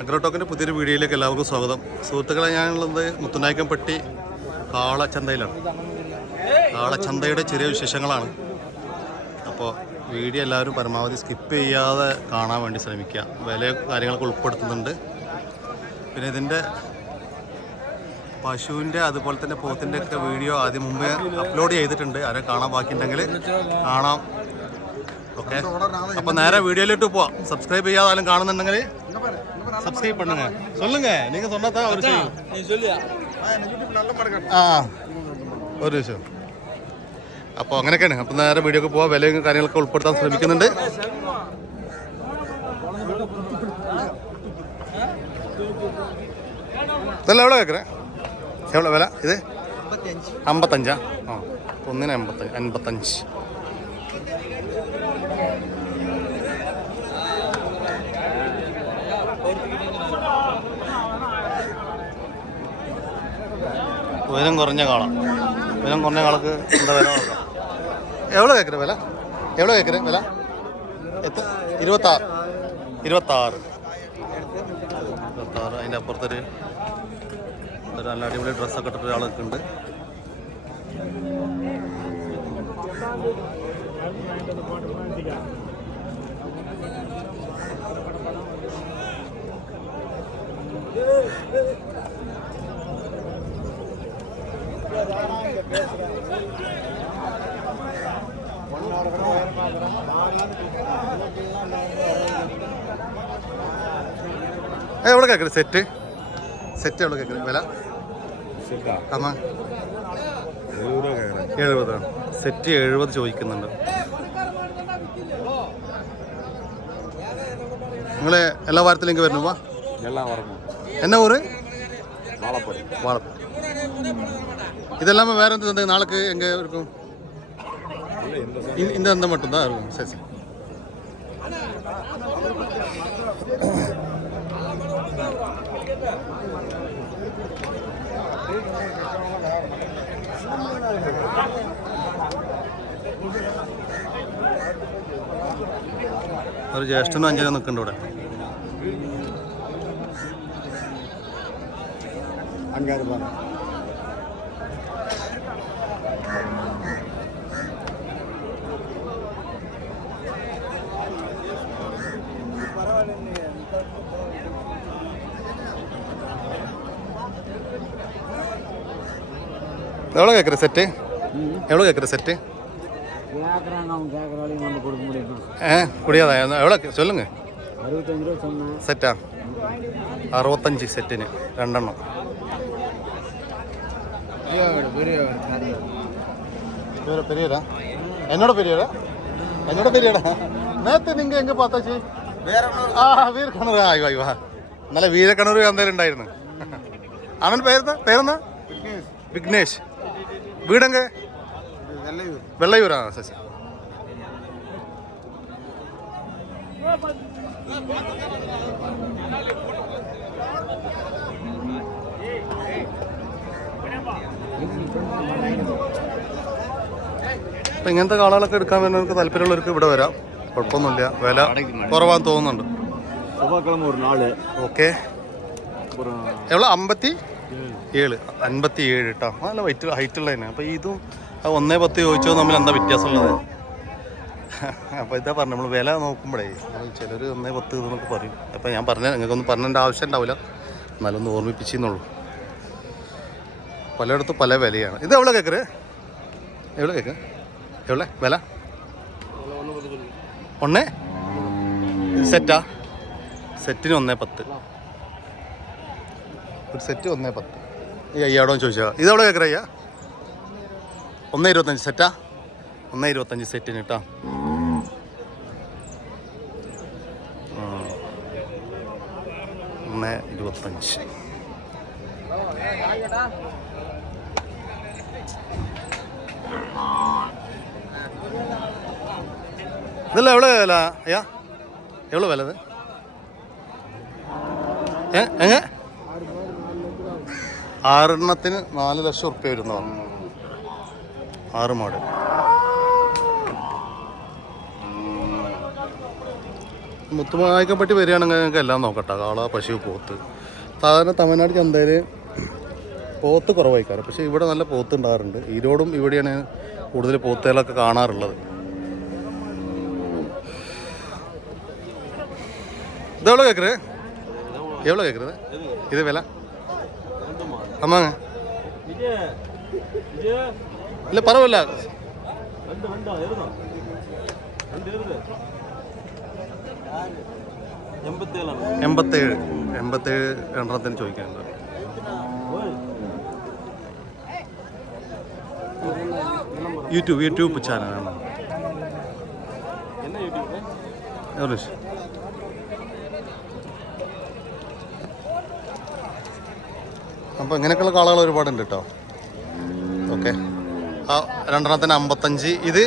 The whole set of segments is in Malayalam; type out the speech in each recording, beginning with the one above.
അഗ്രോടോക്കിന്റെ പുതിയൊരു വീഡിയോയിലേക്ക് എല്ലാവർക്കും സ്വാഗതം. സുഹൃത്തുക്കളെ ഞാനുള്ളത് മുത്തുനായ്ക്കംപട്ടി കാളച്ചന്തയിലാണ്. കാളച്ചന്തയുടെ ചെറിയ വിശേഷങ്ങളാണ്. അപ്പോൾ വീഡിയോ എല്ലാവരും പരമാവധി സ്കിപ്പ് ചെയ്യാതെ കാണാൻ വേണ്ടി ശ്രമിക്കുക. വില കാര്യങ്ങളൊക്കെ ഉൾപ്പെടുത്തുന്നുണ്ട്. പിന്നെ ഇതിന്റെ പശുവിന്റെ അതുപോലെ തന്നെ പോത്തിന്റെ ഒക്കെ വീഡിയോ ആദ്യം മുമ്പേ അപ്ലോഡ് ചെയ്തിട്ടുണ്ട്. ആരെ കാണാൻ ബാക്കിയുണ്ടെങ്കിൽ കാണാം. ഓക്കെ. അപ്പോൾ നേരെ വീഡിയോയിലിട്ട് പോവാം. സബ്സ്ക്രൈബ് ചെയ്യാതാലും കാണുന്നുണ്ടെങ്കിൽ சப்ஸ்கிரைப் பண்ணுங்க சொல்லுங்க நீங்க சொன்னாதான் அவர் செய்யும் நீ சொல்லியா ആ ഒരു നിമിഷം അപ്പോൾ അങ്ങനെയൊക്കെയാണ് അപ്പോൾ നേരെ വീഡിയോ ഒക്കെ പോവാം വിലയും കാര്യങ്ങളൊക്കെ ഉൾപ്പെടുത്താൻ ശ്രമിക്കുന്നുണ്ട് ഇതെല്ലാം എവിടെ കേൾക്കറേ എവിടെ വില ഇത് അമ്പത്തഞ്ചാ ആ ഒന്നിന് അമ്പത്തഞ്ച് അൻപത്തഞ്ച് ഉയരം കുറഞ്ഞ കാള. ഉയരം കുറഞ്ഞ കാളക്ക് എന്താ വില എവിടെ കേൾക്കറ വില? എവിടെ കേൾക്കറ വില? എത്ര? ഇരുപത്താറ്. ഇരുപത്താറ്. ഇരുപത്താറ്. അതിന്റെ അപ്പുറത്തൊരു ഒരു നല്ല അടിപൊളി ഡ്രസ്സൊക്കെ ഇട്ടിട്ട് ഒരാളൊക്കെ ഉണ്ട് ഏ, എവിടെ കേൾക്കുന്നത് സെറ്റ്. സെറ്റ് എവിടെ കേൾക്കുന്നത് വില? എഴുപതാണ് സെറ്റ് എഴുപത് ചോദിക്കുന്നുണ്ട്. നിങ്ങൾ എല്ലാ വാരത്തിലേക്ക് വരുന്നു എന്നാ ഊര് വാളപ്പൊടി വാളപ്പുര இதெல்லாமே வேற எந்த சந்தை நாளுக்கு எங்கே இருக்கும் இல்லை இந்த இந்த- இந்த அந்த மட்டும்தான் இருக்கும் சரி சரி ഒരു ജ്യേഷ്ഠനും അഞ്ചനും നിൽക്കുന്നുണ്ട് ഇവിടെ அங்கே எவ்வளோ கேட்குற செட்டு எவ்வளோ கேட்குற செட்டு கேட்குறாங்க அவங்க கேட்குறாலையும் வந்து கொடுக்க முடியுமா ஆ குடியாதா எவ்வளோ சொல்லுங்கள் அறுபத்தஞ்சு ரூபா சொன்னேன் സെറ്റാ അറുപത്തഞ്ച് സെറ്റിന് രണ്ടെണ്ണം பெரிய பேர பெரியடா என்னோட பெரியடா என்னோட பெரியடா நேத்து நீங்க எங்க பார்த்தாச்சு ആ വീരക്കണൂർ ആ അയ്യോ അയ്യോ നല്ല വീരക്കണൂർ എന്തായാലും ഉണ്ടായിരുന്നു അവൻ്റെ പേരെന്താ പേരെന്താ വിഘ്നേഷ് വീടെങ്ക വെള്ളയൂരാ ശശി അപ്പം ഇങ്ങനത്തെ കാളകളൊക്കെ എടുക്കാൻ വരുന്നവർക്ക് താല്പര്യമുള്ളവർക്ക് ഇവിടെ വരാം കുഴപ്പമൊന്നുമില്ല വില കുറവാന്ന് തോന്നുന്നുണ്ട് செவ்வாய்க்கிழமை ஒரு நாள் ഏഴ് അൻപത്തി ഏഴ് കേട്ടോ നല്ല വൈറ്റ് ഹൈറ്റുള്ള തന്നെ അപ്പോൾ ഇതും ഒന്നേ പത്ത് ചോദിച്ചോ നമ്മൾ എന്താ വ്യത്യാസമുള്ളത്? അപ്പോൾ ഇതാ പറഞ്ഞു നമ്മൾ വില നോക്കുമ്പോഴേ ചിലർ ഒന്നേ പത്ത് ഇതെന്നൊക്കെ പറയും. അപ്പോൾ ഞാൻ പറഞ്ഞ നിങ്ങൾക്കൊന്നും പറഞ്ഞതിന്റെ ആവശ്യം ഉണ്ടാവില്ല. എന്നാലൊന്ന് ഓർമ്മിപ്പിച്ചെന്നുള്ളൂ. പലയിടത്തും പല വിലയാണ്. ഇത് എവിടെ കേക്കറ്? എവിടെ കേക്ക്? എവിടെ വില? ഒന്നേ? സെറ്റാ? സെറ്റിന് ഒന്നേ പത്ത്. ഒരു സെറ്റ് ഒന്നേ പത്ത്. ഈ അയ്യാടോ ചോദിച്ചാൽ ഇത് എവിടെ കേൾക്കറ അയ്യാ? ഒന്നേ ഇരുപത്തഞ്ച് സെറ്റാ? ഒന്നേ ഇരുപത്തഞ്ച് സെറ്റിന് കേട്ടോ ഒന്ന് ഇരുപത്തഞ്ച്. ഇതല്ല എവിടെ വില? അയ്യാ എവിടെ വിലത്? എങ്ങനെ ആറെണ്ണത്തിന് നാല് ലക്ഷം ഉറുപ്പ്യ വരുന്ന. പറഞ്ഞു ആറ് മോഡൽ. മുത്തുമായക്കം പറ്റി വരികയാണെങ്കിൽ ഞങ്ങൾക്ക് എല്ലാം നോക്കട്ടെ. കാള പശു പോത്ത്. സാധാരണ തമിഴ്നാട് ചന്തയിൽ പോത്ത് കുറവായിക്കാറ്. പക്ഷേ ഇവിടെ നല്ല പോത്ത് ഉണ്ടാകാറുണ്ട്. ഈരോടും ഇവിടെയാണ് കൂടുതൽ പോത്തുകളൊക്കെ കാണാറുള്ളത്. ഇതെവിടെ എവിടെ എവിടെ കേൾക്കുന്നത് ഇത് വില? ஆமாங்க இல்லை பரவாயில்ல എൺപത്തേഴ് എൺപത്തേഴ് രണ്ടെണ്ണത്തിന് ചോദിക്കാനുണ്ട് യൂട്യൂബ് യൂട്യൂബ് ചാനലാണ് ഒരു നിമിഷം. അപ്പോൾ ഇങ്ങനെയൊക്കെയുള്ള കാളകൾ ഒരുപാടുണ്ട് കേട്ടോ ഓക്കെ. ആ രണ്ടെണ്ണത്തിന് അമ്പത്തഞ്ച്. ഇത്?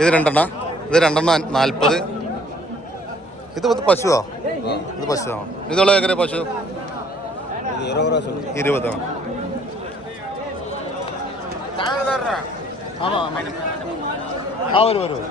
ഇത് രണ്ടെണ്ണ. ഇത് രണ്ടെണ്ണ നാൽപ്പത്. ഇത് ഇത് പശുവാ? ഇത് പശുവാണ് ഇതുള്ള എങ്ങനെ പശു? ഇരുപതാണ് ആ. വരും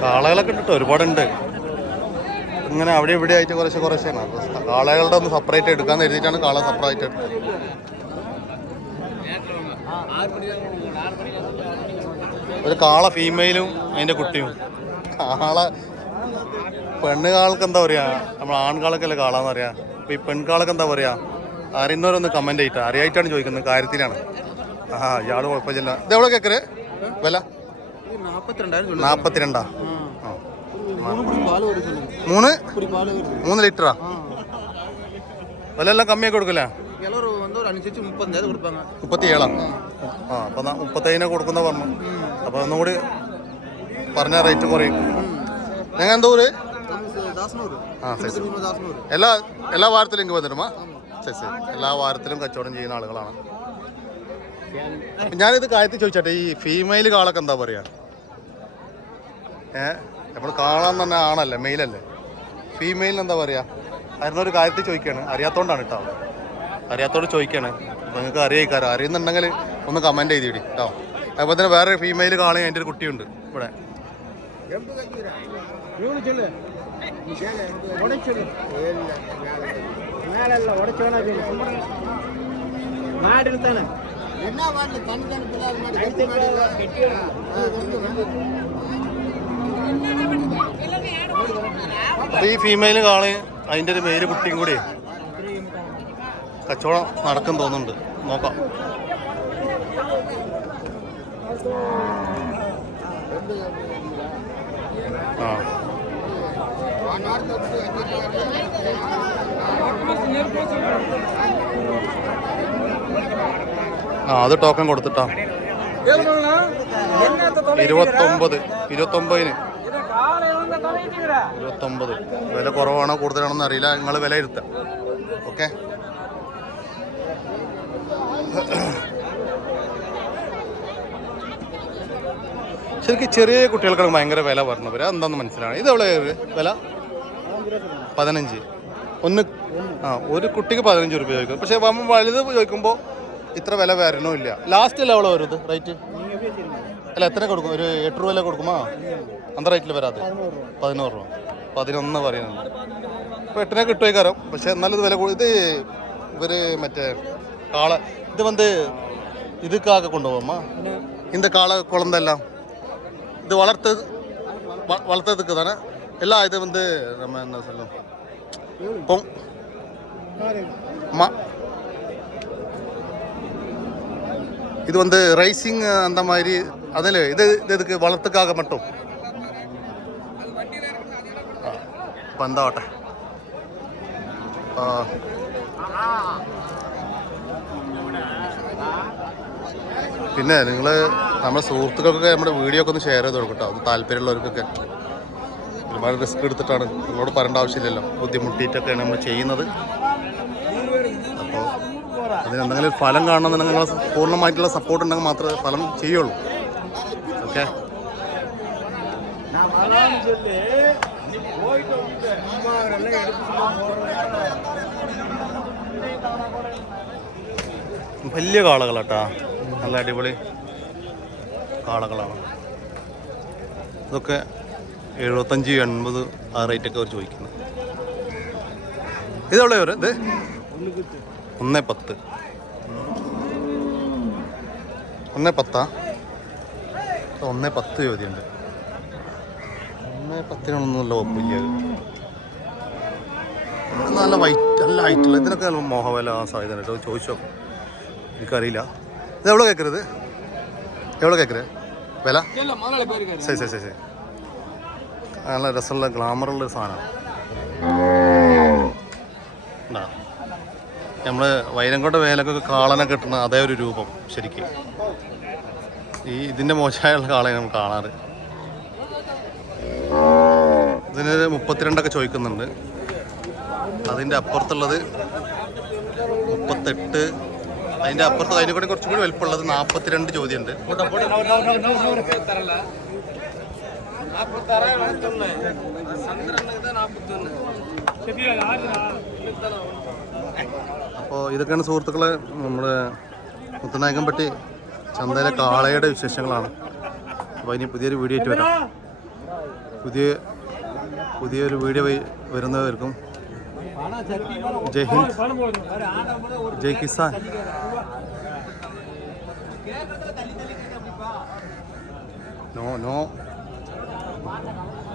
കാളകളൊക്കെ ഉണ്ട് കേട്ടോ ഒരുപാടുണ്ട്. ഇങ്ങനെ അവിടെ ഇവിടെ ആയിട്ട് കുറച്ച് കുറച്ചാണ്. കാളകളുടെ ഒന്ന് സെപ്പറേറ്റ് എടുക്കാന്ന് എഴുതിയിട്ടാണ് കാള സെപ്പറേറ്റ് എടുത്തത് ഒരു കാള ഫീമെയിലും അതിന്റെ കുട്ടിയും. കാള പെണ്ണ് കാളക്ക് എന്താ പറയുക നമ്മൾ ആൺകാളക്കല്ലേ കാളാന്ന് പറയാ? അപ്പം ഈ പെൺകാളക്ക് എന്താ പറയുക അറിയുന്നവരൊന്ന് കമന്റ് ആയിട്ട് അറിയായിട്ടാണ് ചോദിക്കുന്നത്. കാര്യത്തിലാണ്. ആ ഇയാൾ കുഴപ്പമില്ല. ഇത് എവിടെ കേക്കറ് വില നാൽപ്പത്തിരണ്ടാ മൂന്ന് മൂന്ന്? ലിറ്ററാ? വിലയെല്ലാം കമ്മിയൊക്കെ കൊടുക്കില്ലേ? മുപ്പത്തി ഏഴാ ആ. അപ്പൊ മുപ്പത്തേഴിനെ കൊടുക്കുന്ന പറഞ്ഞു. അപ്പൊ ഒന്നും കൂടി പറഞ്ഞ റേറ്റ് കുറയും. ഞങ്ങൾ എന്തോ ഒരു ആ എല്ലാ എല്ലാ വാരത്തിലും ഇങ്ങ് വന്നിരുമാ ശരി ശരി. എല്ലാ വാരത്തിലും കച്ചവടം ചെയ്യുന്ന ആളുകളാണ്. ഞാനിത് കാര്യത്തിൽ ചോദിച്ചാട്ടെ ഈ ഫീമെയിൽ കാളൊക്കെ എന്താ പറയാ? ഏഹ് നമ്മൾ കാളാന്ന് പറഞ്ഞ ആണല്ലേ മെയിലല്ലേ ഫീമെയിലിന് എന്താ പറയാ അതിനൊരു കാര്യത്തിൽ ചോദിക്കുകയാണ് അറിയാത്തോണ്ടാണ് കേട്ടോ അറിയാത്തോട് ചോദിക്കുകയാണ് അപ്പോൾ നിങ്ങൾക്ക് അറിയിക്കാരോ അറിയുന്നുണ്ടെങ്കിൽ ഒന്ന് കമൻറ്റ് ചെയ്തിടി കേട്ടോ അതുപോലെ തന്നെ വേറെ ഫീമെയിൽ കാളയും എൻ്റെ ഒരു കുട്ടിയുണ്ട് ഇവിടെ இவனு சொல்லு உடைச்சொல்லு மேல இல்ல உடைச்சோனா சொல்லு மாடு தானே என்ன வாங்கி தண்ணி தண்ணி பிள்ளாது ഈ ഫീമെയിൽ കാളി അതിന്റെ ഒരു മെയിൽ കുട്ടിയും കൂടി. കച്ചവടം നടക്കും തോന്നുന്നുണ്ട്. നോക്കാം. ആ. ആ അത് ടോക്കൺ കൊടുത്തിട്ടാ. ഇരുപത്തൊമ്പത്. ഇരുപത്തൊമ്പതിന്. ഇരുപത്തൊമ്പത്. വില കുറവാണോ കൂടുതലാണോന്ന് അറിയില്ല. നിങ്ങൾ വില ഇരുത്താം. ഓക്കെ? ശരിക്കും ചെറിയ കുട്ടികൾക്കാണ് ഭയങ്കര വില പറഞ്ഞവര്. എന്താന്ന് മനസ്സിലാണ് ഇത് എവിടെ വില? പതിനഞ്ച്. ഒന്ന് ആ ഒരു കുട്ടിക്ക് പതിനഞ്ച് രൂപ ചോദിക്കും. പക്ഷേ വലുത് ചോദിക്കുമ്പോൾ ഇത്ര വില വരണമില്ല ലാസ്റ്റ് അല്ല വരും ഇത്? റേറ്റ് അല്ല എത്ര കൊടുക്കും ഒരു എട്ട് രൂപ കൊടുക്കുമോ അന്ത റേറ്റിൽ വരാതെ പതിനോറ് രൂപ പതിനൊന്ന് പറയുന്നുണ്ട് അപ്പോൾ എട്ടിനെ കിട്ടുമായിക്കാരം പക്ഷേ എന്നാലും ഇത് വില കൂടും ഇത് ഇവര് മറ്റേ കാള ഇത് വന്ന് இதுக்காக கொண்டு போவோமா இந்த காளை குழந்தெல்லாம் இது வளர்த்து வ- வளர்த்ததுக்கு தானே எல்லாம் இது வந்து நம்ம என்ன சொல்லும் பொங் மா இது வந்து ரைசிங் அந்த மாதிரி അതല്ലേ? ഇത് ഇത് ഇതൊക്കെ വളർത്തുക്കാകെ മട്ടും പന്താവട്ടെ പിന്നെ നിങ്ങൾ നമ്മുടെ സുഹൃത്തുക്കൾക്കൊക്കെ നമ്മുടെ വീഡിയോ ഒക്കെ ഒന്ന് ഷെയർ ചെയ്ത് കൊടുക്കും കേട്ടോ അത് താല്പര്യമുള്ളവർക്കൊക്കെ. ഒരുപാട് റിസ്ക് എടുത്തിട്ടാണ്. നിങ്ങളോട് പറയേണ്ട ആവശ്യമില്ലല്ലോ. ബുദ്ധിമുട്ടിയിട്ടൊക്കെയാണ് നമ്മൾ ചെയ്യുന്നത്. അപ്പോൾ അതിന് എന്തെങ്കിലും ഫലം കാണണമെന്നുണ്ടെങ്കിൽ പൂർണമായിട്ടുള്ള സപ്പോർട്ട് ഉണ്ടെങ്കിൽ മാത്രമേ ഫലം ചെയ്യുള്ളൂ. ഓക്കെ വലിയ കാളകളാട്ടാ. നല്ല അടിപൊളി കാളകളാണ്. ഇതൊക്കെ എഴുപത്തഞ്ച് എൺപത് ആ റേറ്റൊക്കെ അവർ ചോദിക്കുന്നു. ഇതെവിടെ വരും ഇത്? ഒന്നേ പത്ത്. ഒന്നേ പത്താ? ഒന്നേ പത്ത് ചോദ്യമുണ്ട്. ഒന്നേ പത്തിനൊന്നുമല്ല ഒപ്പില്ല നല്ല വൈറ്റ് നല്ല ഹൈറ്റുള്ള ഇതിനൊക്കെ മോഹവില സാധ്യത കേട്ടോ. ചോദിച്ചോ. എനിക്കറിയില്ല. ഇത് എവിടെ കേൾക്കരുത് എവിടെ കേൾക്കരുത് വില? ശരി ശരി ശരി നല്ല രസമുള്ള ഗ്ലാമറുള്ള സാധനമാണ് നമ്മൾ വൈരങ്കോട്ട വേലക്കൊക്കെ കാളനെ കിട്ടുന്ന അതേ ഒരു രൂപം ശരിക്കും. ഈ ഇതിന്റെ മോശമായുള്ള കാളയാണ് നമ്മൾ കാണാറ്. ഇതിന് മുപ്പത്തിരണ്ടൊക്കെ ചോദിക്കുന്നുണ്ട്. അതിന്റെ അപ്പുറത്തുള്ളത് മുപ്പത്തെട്ട്. അതിന്റെ അപ്പുറത്ത് അതിനെ കൂടെ കുറച്ചും കൂടി വലിപ്പമുള്ളത് നാൽപ്പത്തിരണ്ട് ചോദ്യമുണ്ട്. അപ്പോൾ ഇതൊക്കെയാണ് സുഹൃത്തുക്കളെ നമ്മുടെ മുത്തനായകംപട്ടി ചന്തയിലെ കാളയുടെ വിശേഷങ്ങളാണ്. അപ്പോൾ ഇനി പുതിയൊരു വീഡിയോ ആയിട്ട് വരാം. പുതിയ പുതിയൊരു വീഡിയോ വരുന്നവർക്കും ജയ് ഹിന്ദ് ജയ് കിസാൻ. No no.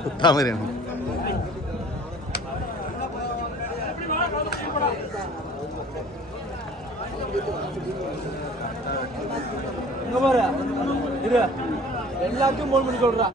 കുത്താമരയാണ് இங்க பாரு. இரு. எல்லாத்தையும் போன் பண்ணி சொல்றா.